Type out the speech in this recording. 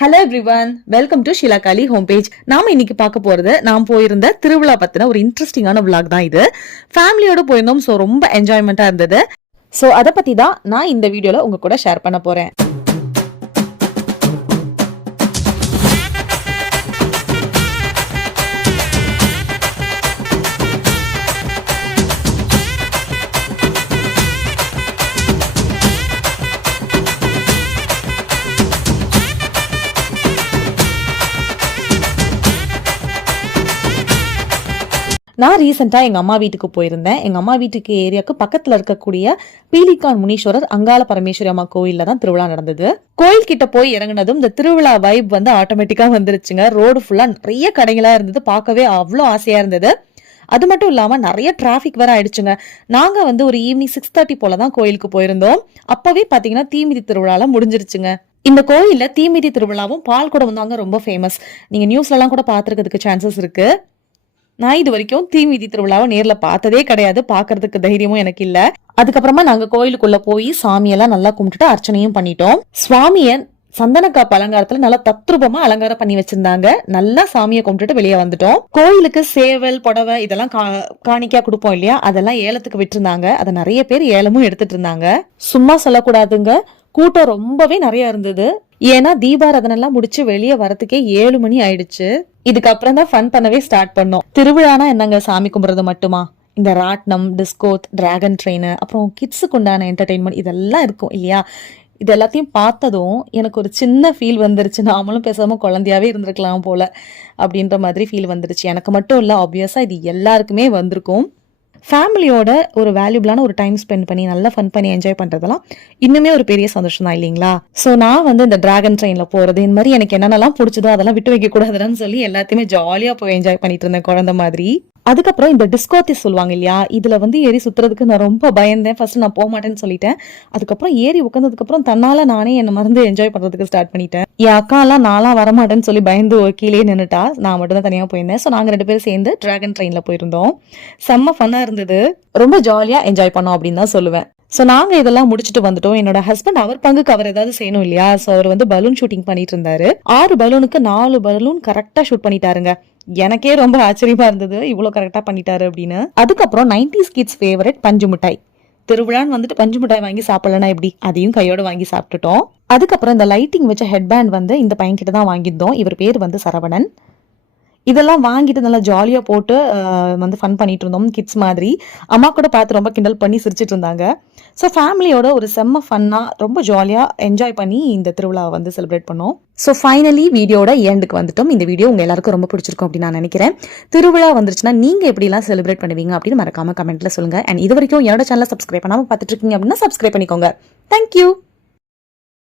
Hello everyone, welcome to ஷிலாகாலி home page. நாம இன்னைக்கு பார்க்க போறது நான் போயிருந்த திருவிழா பத்தின ஒரு இன்ட்ரெஸ்டிங்கான விளாக் தான் இது. ஃபேமிலியோட போயிருந்தோம். ஸோ ரொம்ப என்ஜாய்மெண்டா இருந்தது. ஸோ அதை பத்தி தான் நான் இந்த வீடியோல உங்க கூட ஷேர் பண்ண போறேன். நான் ரீசெண்டா எங்க அம்மா வீட்டுக்கு போயிருந்தேன். எங்க அம்மா வீட்டுக்கு ஏரியாவுக்கு பக்கத்துல இருக்கக்கூடிய பீலிகான் முனீஸ்வரர் அங்காள பரமேஸ்வரி அம்மா கோயில்ல தான் திருவிழா நடந்தது. கோயில் கிட்ட போய் இறங்குனதும் இந்த திருவிழா வைப் வந்து ஆட்டோமேட்டிக்கா வந்துருச்சுங்க. ரோடு ஃபுல்லா நிறைய கடைகளா இருந்தது. பார்க்கவே அவ்வளோ ஆசையா இருந்தது. அது மட்டும் இல்லாம நிறைய டிராபிக் வேற ஆயிடுச்சுங்க. நாங்க வந்து ஒரு ஈவினிங் 6:30 போலதான் கோயிலுக்கு போயிருந்தோம். அப்பவே பாத்தீங்கன்னா தீமிதி திருவிழாலாம் முடிஞ்சிருச்சுங்க. இந்த கோயில்ல தீமிதி திருவிழாவும் பால் குடம் தாங்க ரொம்ப ஃபேமஸ். நீங்க நியூஸ்ல எல்லாம் கூட பாத்துறதுக்கு சான்சஸ் இருக்கு. நான் இது வரைக்கும் தீமிதி திருவிழாவை நேர்ல பார்த்ததே கிடையாது. பாக்குறதுக்கு தைரியமும் எனக்கு இல்ல. அதுக்கப்புறமா நாங்க கோயிலுக்குள்ள போய் சாமியெல்லாம் நல்லா கும்பிட்டுட்டு அர்ச்சனையும் பண்ணிட்டோம். சுவாமிய சந்தனக்காப்பு அலங்காரத்துல நல்லா தத்ரூபமா அலங்காரம் பண்ணி வச்சிருந்தாங்க. நல்லா சாமியை கும்பிட்டுட்டு வெளியே வந்துட்டோம். கோயிலுக்கு சேவல் புடவை இதெல்லாம் காணிக்கா கொடுப்போம் இல்லையா, அதெல்லாம் ஏலத்துக்கு விட்டுருந்தாங்க. அதை நிறைய பேர் ஏலமும் எடுத்துட்டு இருந்தாங்க. சும்மா சொல்லக்கூடாதுங்க, கூட்டம் ரொம்பவே நிறைய இருந்தது. ஏன்னா தீபாராதனை எல்லாம் முடிச்சு வெளியே வரதுக்கே 7 மணி ஆயிடுச்சு. இதுக்கப்புறம் தான் ஃபன் பண்ணவே ஸ்டார்ட் பண்ணோம். திருவிழானா என்னங்க, சாமி கும்பிடுறது மட்டுமா? இந்த ராட்னம், டிஸ்கோ, டிராகன் ட்ரெயின், அப்புறம் கிட்ஸுக்கு உண்டான என்டர்டெயின்மெண்ட் இதெல்லாம் இருக்கும் இல்லையா. இது எல்லாத்தையும் பார்த்ததும் எனக்கு ஒரு சின்ன ஃபீல் வந்துருச்சு. நாமளும் பேசாம குழந்தையாவே இருந்திருக்கலாம் போல அப்படின்ற மாதிரி ஃபீல் வந்துருச்சு. எனக்கு மட்டும் இல்ல, ஆப்வியஸா இது எல்லாருக்குமே வந்திருக்கும். ஃபேமிலியோட ஒரு வேல்யூபிளான ஒரு டைம் ஸ்பெண்ட் பண்ணி நல்லா ஃபன் பண்ணி என்ஜாய் பண்றதெல்லாம் இன்னுமே ஒரு பெரிய சந்தோஷம் தான் இல்லைங்களா. ஸோ நான் வந்து இந்த டிராகன் ட்ரெயின்ல போறது, இந்த மாதிரி எனக்கு என்னென்னலாம் பிடிச்சதோ அதெல்லாம் விட்டு வைக்க கூடாதுன்னு சொல்லி எல்லாத்தையுமே ஜாலியா போய் என்ஜாய் பண்ணிட்டு இருந்தேன் குழந்தை மாதிரி. அதுக்கப்புறம் இந்த டிஸ்கோத்தி சொல்லுவாங்க இல்லையா, இதுல வந்து ஏறி சுத்துறதுக்கு நான் ரொம்ப பயந்தேன். ஃபர்ஸ்ட் நான் போக மாட்டேன்னு சொல்லிட்டேன். அதுக்கப்புறம் ஏறி உட்கார்ந்ததுக்கு அப்புறம் தன்னால நானே என்ன மறந்து என்ஜாய் பண்றதுக்கு ஸ்டார்ட் பண்ணிட்டேன். என் அக்கா எல்லாம் நான்லாம் வரமாட்டேன்னு சொல்லி பயந்து கீழே நின்னுட்டா. நான் மட்டும் தான் தனியா போயிருந்தேன். ஸோ நாங்க 2 பேரும் சேர்ந்து டிராகன் ட்ரெயின்ல போயிருந்தோம். செம்ம ஃபன்னா இருந்தது. ரொம்ப ஜாலியா என்ஜாய் பண்ணோம் அப்படின்னு தான் சொல்லுவேன். ஸோ நாங்க இதெல்லாம் முடிச்சுட்டு வந்துட்டோம். என்னோட ஹஸ்பண்ட் அவர் பங்குக்கு அவர் ஏதாவது செய்யணும் இல்லையா. ஸோ அவர் வந்து பலூன் ஷூட்டிங் பண்ணிட்டு இருந்தாரு. 6 பலூனுக்கு 4 பலூன் கரெக்டா ஷூட் பண்ணிட்டாருங்க. எனக்கே ரொம்ப ஆச்சரியமா இருந்தது, இவ்வளவு கரெக்டா பண்ணிட்டாரு அப்படின்னு. அதுக்கப்புறம் 90s கிட்ஸ் ஃபேவரட் பஞ்சு மிட்டாய். திருவிழான்னு வந்துட்டு பஞ்சு மிட்டாய் வாங்கி சாப்பிடலன்னா எப்படி, அதையும் கையோட வாங்கி சாப்பிட்டுட்டோம். அதுக்கப்புறம் இந்த லைட்டிங் வச்ச ஹெட்பேண்ட் வந்து இந்த பையன் கிட்ட தான் வாங்கியிருந்தோம். இவர் பேர் வந்து சரவணன். இதெல்லாம் வாங்கிட்டு நல்லா ஜாலியா போட்டு வந்து ஃபன் பண்ணிட்டு இருந்தோம் கிட்ஸ் மாதிரி. அம்மா கூட பார்த்து ரொம்ப கிண்டல் பண்ணி சிரிச்சிட்டு இருந்தாங்க. ஸோ ஃபேமிலியோட ஒரு செம்ம ஃபன்னா ரொம்ப ஜாலியா என்ஜாய் பண்ணி இந்த திருவிழாவை வந்து செலிப்ரேட் பண்ணோம். ஸோ ஃபைனலி வீடியோட எண்டுக்கு வந்துட்டோம். இந்த வீடியோ உங்க எல்லாருக்கும் ரொம்ப பிடிச்சிருக்கும் அப்படின்னு நான் நினைக்கிறேன். திருவிழா வந்துருச்சுன்னா நீங்க எப்படிலாம் செலிப்ரேட் பண்ணுவீங்க அப்படின்னு மறக்காம கமெண்ட்ல சொல்லுங்க. அண்ட் இது வரைக்கும் என்னோட சேனலை சப்ஸ்கிரைப் பண்ணாம பார்த்துட்டு இருக்கீங்க அப்படின்னா சப்ஸ்கிரைப் பண்ணிக்கோங்க. தேங்க்யூ.